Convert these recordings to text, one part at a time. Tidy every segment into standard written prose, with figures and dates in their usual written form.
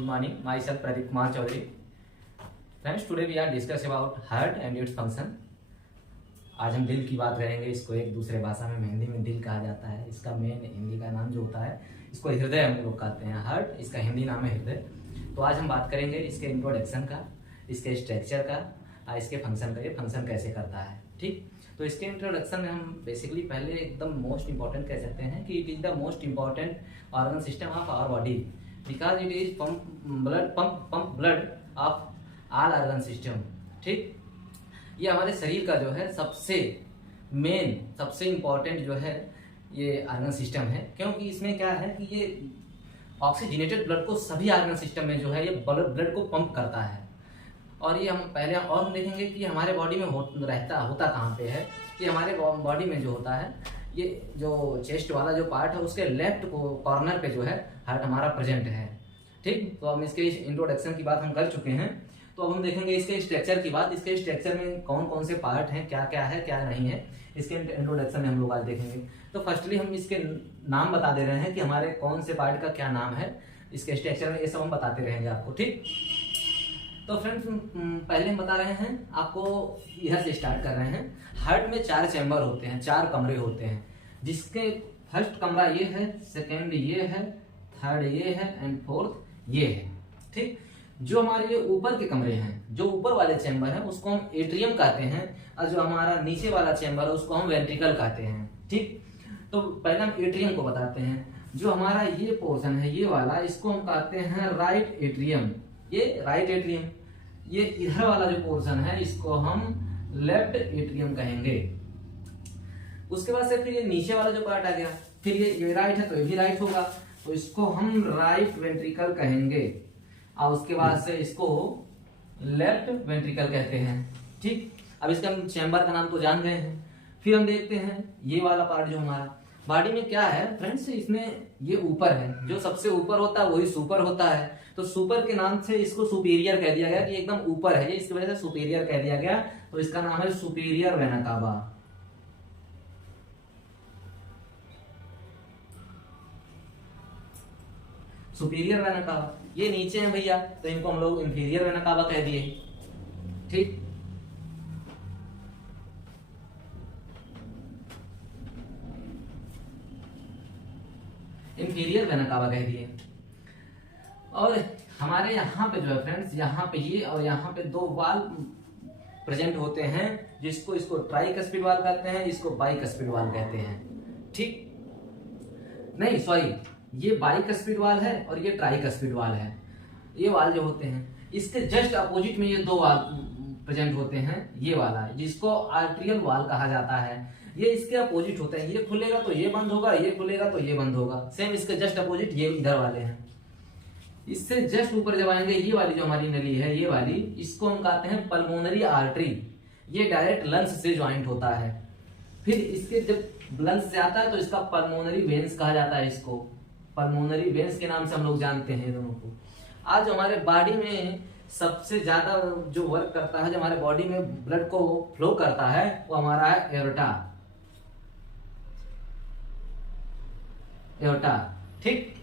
Good morning. Myself Pradeep Kumar Chaudhary. Friends, today we are discuss about heart and its function. आज हम दिल की बात करेंगे। इसको एक दूसरे भाषा में हिंदी में दिल कहा जाता है। इसका मेन हिंदी का नाम जो होता है इसको हृदय हम लोग कहते हैं। हार्ट इसका हिंदी नाम है हृदय। तो आज हम बात करेंगे इसके इंट्रोडक्शन का, इसके स्ट्रक्चर का और इसके फंक्शन का। ये फंक्शन कैसे करता है, ठीक। तो इसके इंट्रोडक्शन में हम बेसिकली पहले एकदम मोस्ट इंपॉर्टेंट कह सकते हैं कि it is the most important organ system of our body because it is pump blood of all organ system, ठीक। ये हमारे शरीर का जो है सबसे मेन सबसे इम्पॉर्टेंट जो है ये ऑर्गन सिस्टम है, क्योंकि इसमें क्या है कि ये ऑक्सीजनेटेड ब्लड को सभी ऑर्गन सिस्टम में जो है ये ब्लड को पंप करता है। और ये हम पहले और हम देखेंगे कि हमारे बॉडी में होता कहाँ पे है। कि हमारे बॉडी में जो होता है ये जो चेस्ट वाला जो पार्ट है उसके लेफ्ट कॉर्नर पे जो है हार्ट हमारा प्रेजेंट है, ठीक। तो हम इसके इंट्रोडक्शन की बात हम कर चुके हैं। तो अब हम देखेंगे इसके स्ट्रक्चर की बात। इसके स्ट्रक्चर में कौन कौन से पार्ट हैं, क्या क्या है क्या नहीं है, इसके इंट्रोडक्शन में हम लोग आज देखेंगे। तो फर्स्टली हम इसके नाम बता दे रहे हैं कि हमारे कौन से पार्ट का क्या नाम है। इसके स्ट्रक्चर में ये सब हम बताते रहेंगे आपको, ठीक। तो फ्रेंड्स पहले हम बता रहे हैं आपको, इधर से स्टार्ट कर रहे हैं। हार्ट में 4 चैम्बर होते हैं, 4 कमरे होते हैं, जिसके फर्स्ट कमरा ये है, सेकेंड ये है, थर्ड ये है एंड फोर्थ ये है, ठीक। जो हमारे ये ऊपर के कमरे हैं, जो ऊपर वाले चैम्बर हैं उसको हम एट्रियम कहते हैं और जो हमारा नीचे वाला चैम्बर है उसको हम वेंट्रिकल कहते हैं, ठीक। तो पहले हम एट्रियम को बताते हैं। जो हमारा ये पोर्शन है ये वाला, इसको हम कहते हैं राइट एट्रियम। ये राइट एट्रियम। ये इधर वाला जो पोर्शन है इसको हम लेफ्ट एट्रियम कहेंगे। उसके बाद से फिर ये नीचे वाला जो पार्ट आ गया, फिर ये राइट है तो ये भी राइट होगा, तो इसको हम राइट वेंट्रिकल कहेंगे। और उसके बाद से इसको लेफ्ट वेंट्रिकल कहते हैं, ठीक। अब इसका हम चैम्बर का नाम तो जान गए हैं। फिर हम देखते हैं ये वाला पार्ट जो हमारा बॉडी में क्या है फ्रेंड्स, इसमें ये ऊपर है। जो सबसे ऊपर होता है वही सुपर होता है। तो सुपर के नाम से इसको सुपीरियर कह दिया गया कि एकदम ऊपर है, इसकी वजह से सुपीरियर कह दिया गया। तो इसका नाम है superior vena cava. Superior vena cava. ये नीचे है भैया, तो इनको हम लोग इंफीरियर वेना कावा कह दिए, ठीक। इंफीरियर वेना कावा कह दिए। और हमारे यहाँ पे जो है फ्रेंड्स, यहाँ पे ये और यहाँ पे 2 वाल प्रेजेंट होते हैं, इसको ट्राइकस्पिड वाल कहते हैं, इसको बाइकस्पिड वाल कहते हैं, ठीक। नहीं सॉरी, ये बाइकस्पिड वाल है और ये ट्राइकस्पिड वाल है। ये वाल जो होते हैं इसके जस्ट अपोजिट में ये 2 वाल प्रेजेंट होते हैं। ये वाला जिसको आर्टेरियल वाल कहा जाता है, ये इसके अपोजिट होते हैं। ये खुलेगा तो ये बंद होगा, ये खुलेगा तो ये बंद होगा। सेम इसके जस्ट अपोजिट ये इधर वाले हैं। इससे जस्ट ऊपर जब आएंगे ये वाली जो हमारी नली है, ये वाली, इसको हम कहते हैं पल्मोनरी आर्टरी। ये डायरेक्ट लंग्स से ज्वाइंट होता है। फिर इसके जब लंग्स से आता है तो इसका पल्मोनरी वेन्स कहा जाता है। इसको पल्मोनरी वेन्स के नाम से हम लोग जानते हैं दोनों को। आज हमारे बॉडी में सबसे ज्यादा जो वर्क करता है, जो हमारे बॉडी में ब्लड को फ्लो करता है, वो हमारा है एओर्टा, ठीक।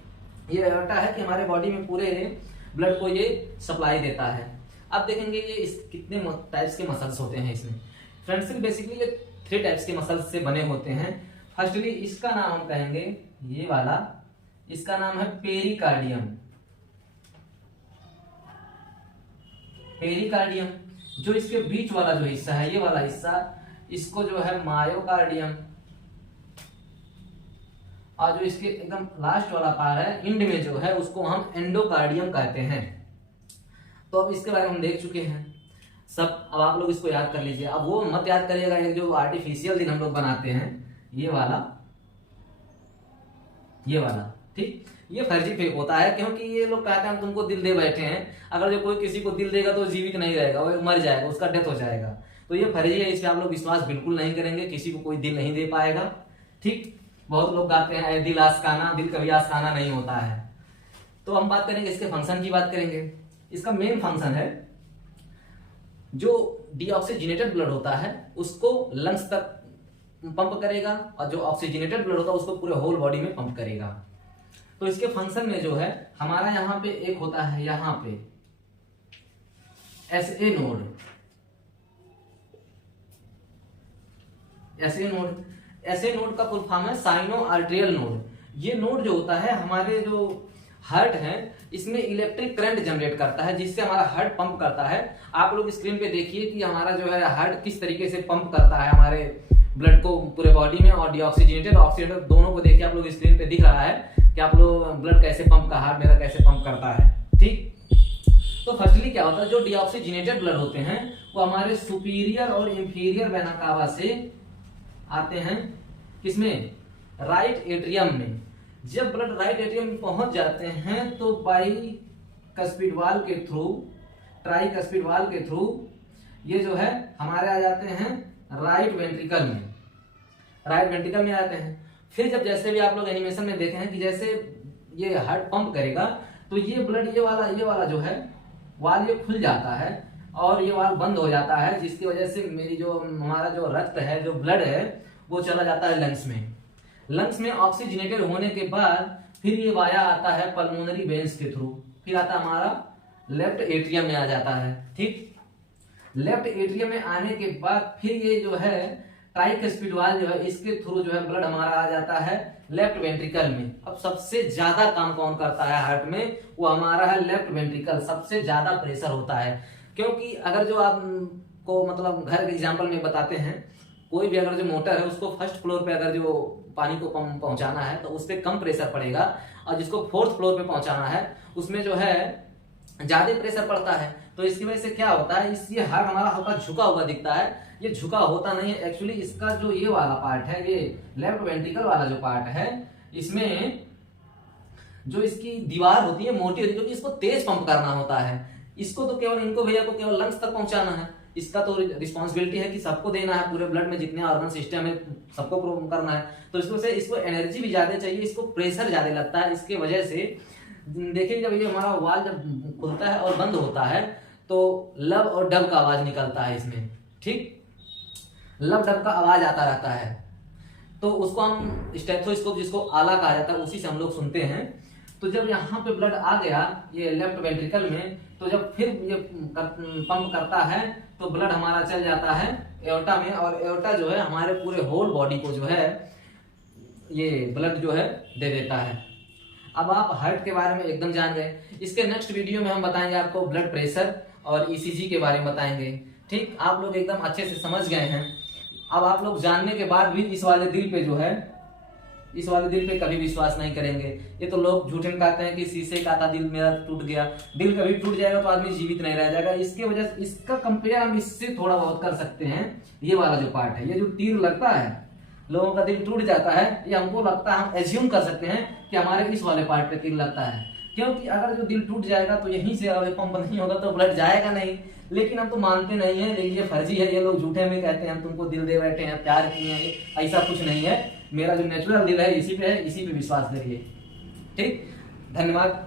ये एओर्टा है कि हमारे बॉडी में पूरे ब्लड को ये सप्लाई देता है। अब देखेंगे ये कितने टाइप्स के मसल्स होते हैं इसमें। फ्रेंड्स बेसिकली ये 3 टाइप्स के मसल्स से बने होते हैं। फर्स्टली इसका नाम हम कहेंगे, ये वाला, इसका नाम है पेरिकार्डियम। पेरिकार्डियम। जो इसके बीच वाला जो हिस्सा है, ये वाला हिस्सा, इसको जो है मायोकार्डियम। और जो इसके एकदम लास्ट वाला पार्ट है इंड में जो है, उसको हम एंडोकार्डियम कहते हैं। तो अब इसके बारे में हम देख चुके हैं सब। अब आप लोग इसको याद कर लीजिए। अब वो मत याद करिएगा एक जो आर्टिफिशियल दिन हम लोग बनाते हैं, ये वाला, ठीक। ये फर्जी फेक होता है, क्योंकि ये लोग कहते हैं हम तुमको दिल दे बैठे हैं। अगर जो कोई किसी को दिल देगा तो जीवित नहीं रहेगा, वो मर जाएगा, उसका डेथ हो जाएगा। तो ये फर्जी है, इस पे आप लोग विश्वास बिल्कुल नहीं करेंगे। किसी को कोई दिल नहीं दे पाएगा, ठीक। बहुत लोग कहते हैं दिल आस्काना, दिल कभी आस्काना नहीं होता है। तो हम बात करेंगे इसके फंक्शन की बात करेंगे। इसका मेन फंक्शन है, जो डीऑक्सीजनेटेड ब्लड होता है उसको लंग्स तक पंप करेगा, और जो ऑक्सीजनेटेड ब्लड होता है उसको पूरे होल बॉडी में पंप करेगा। तो इसके फंक्शन में जो है हमारा यहाँ पे एक होता है यहाँ पे SA नोड। SA नोड का फुल फॉर्म है साइनो आर्टेरियल नोड। ये नोड जो होता है हमारे जो हार्ट है इसमें इलेक्ट्रिक करंट जनरेट करता है, जिससे हमारा हार्ट पंप करता है। आप लोग स्क्रीन पे देखिए कि हमारा जो है हार्ट किस तरीके से पंप करता है हमारे ब्लड को पूरे बॉडी में, और डीऑक्सीजनेटेड ऑक्सीजनेटेड दोनों को देखिए आप लोग स्क्रीन पे दिख रहा है कि आप लोग ब्लड कैसे पंप का हार्ट मेरा कैसे पंप करता है। ठीक, तो फर्स्टली क्या होता है, जो डीऑक्सीजनेटेड ब्लड होते हैं वो हमारे सुपीरियर और इंफीरियर वेना कावा से आते हैं, किसमें, राइट एट्रियम में। जब ब्लड राइट एट्रियम में पहुंच जाते हैं तो बाइकस्पिड वाल्व के थ्रू, ट्राइकस्पिड वाल्व के थ्रू ये जो है हमारे आ जाते हैं राइट वेंट्रिकल में, राइट वेंट्रिकल में आते हैं। फिर जब जैसे भी आप लोग एनिमेशन में देखे हैं कि जैसे ये हार्ट पंप करेगा तो ये ब्लड ये वाला जो है वाल्व ये खुल जाता है और ये वाल्व बंद हो जाता है, जिसकी वजह से मेरी जो हमारा जो रक्त है, जो ब्लड है वो चला जाता है लंग्स में। लंग्स में ऑक्सीजनेटेड होने के बाद फिर ये वाया आता है पल्मोनरी वेन्स के थ्रू, फिर आता हमारा लेफ्ट एट्रियम में आ जाता है। ठीक, लेफ्ट एट्रियम में आने के बाद फिर ये जो है ट्राइकस्पिड वाल्व जो है इसके थ्रू जो है ब्लड हमारा आ जाता है लेफ्ट वेंट्रिकल में। अब सबसे ज्यादा काम कौन करता है हार्ट में, वो हमारा है लेफ्ट वेंट्रिकल। सबसे ज्यादा प्रेशर होता है, क्योंकि अगर जो आपको मतलब घर के एग्जांपल में बताते हैं, कोई भी अगर जो मोटर है उसको फर्स्ट फ्लोर पे अगर जो पानी को पहुंचाना है तो उस पर कम प्रेशर पड़ेगा, और जिसको फोर्थ फ्लोर पे पहुंचाना है उसमें जो है ज्यादा प्रेशर पड़ता है। तो इसकी वजह से क्या होता है, इसलिए हार्ट हमारा हल्का झुका हुआ दिखता है। ये झुका होता नहीं है, एक्चुअली इसका जो ये वाला पार्ट है, ये लेफ्ट वेंट्रिकल वाला जो पार्ट है, इसमें जो इसकी दीवार होती है मोटी होती है, क्योंकि इसको तेज पंप करना होता है। इसको तो केवल इनको भैया को केवल लंग्स तक पहुंचाना है, इसका तो रिस्पॉन्सिबिलिटी है कि सबको देना है, पूरे ब्लड में जितने ऑर्गन सिस्टम है सबको करना है। तो इसको से इसको एनर्जी भी ज्यादा चाहिए, इसको प्रेशर ज्यादा लगता है। इसके वजह से देखिए जब ये हमारा वाल्व जब खुलता है और बंद होता है तो लब और डब का आवाज निकलता है इसमें। ठीक, लब डब का आवाज आता रहता है, तो उसको हम स्टेथोस्कोप जिसको आला कहा जाता है उसी से हम लोग सुनते हैं। तो जब यहाँ पे ब्लड आ गया ये लेफ्ट वेंट्रिकल में, तो जब फिर ये पंप करता है तो ब्लड हमारा चल जाता है एओर्टा में, और एओर्टा जो है हमारे पूरे होल बॉडी को जो है ये ब्लड जो है दे देता है। अब आप हार्ट के बारे में एकदम जान गए। इसके नेक्स्ट वीडियो में हम बताएंगे आपको ब्लड प्रेशर और ईसीजी के बारे में बताएंगे। ठीक, आप लोग एकदम अच्छे से समझ गए हैं। अब आप लोग जानने के बाद भी इस वाले दिल पे जो है, इस वाले दिल पे कभी विश्वास नहीं करेंगे। ये तो लोग झूठे में कहते हैं कि शीशे का था दिल मेरा टूट गया। दिल कभी टूट जाएगा तो आदमी जीवित नहीं रह जाएगा। इसके वजह से इसका कंपेयर हम इससे थोड़ा बहुत कर सकते हैं। ये वाला जो पार्ट है, ये जो तीर लगता है, लोगों का दिल टूट जाता है, ये हमको लगता है, हम एज्यूम कर सकते हैं कि हमारे इस वाले पार्ट पे तीर लगता है, क्योंकि अगर जो दिल टूट जाएगा तो यहीं से अगर पंप नहीं होगा तो ब्लड जाएगा नहीं। लेकिन हम तो मानते नहीं है, लेकिन ये फर्जी है। ये लोग झूठे में कहते हैं हम तुमको दिल दे बैठे हैं, प्यार किए हैं, ऐसा कुछ नहीं है। मेरा जो नेचुरल दिल है इसी पे विश्वास करिए। ठीक, धन्यवाद।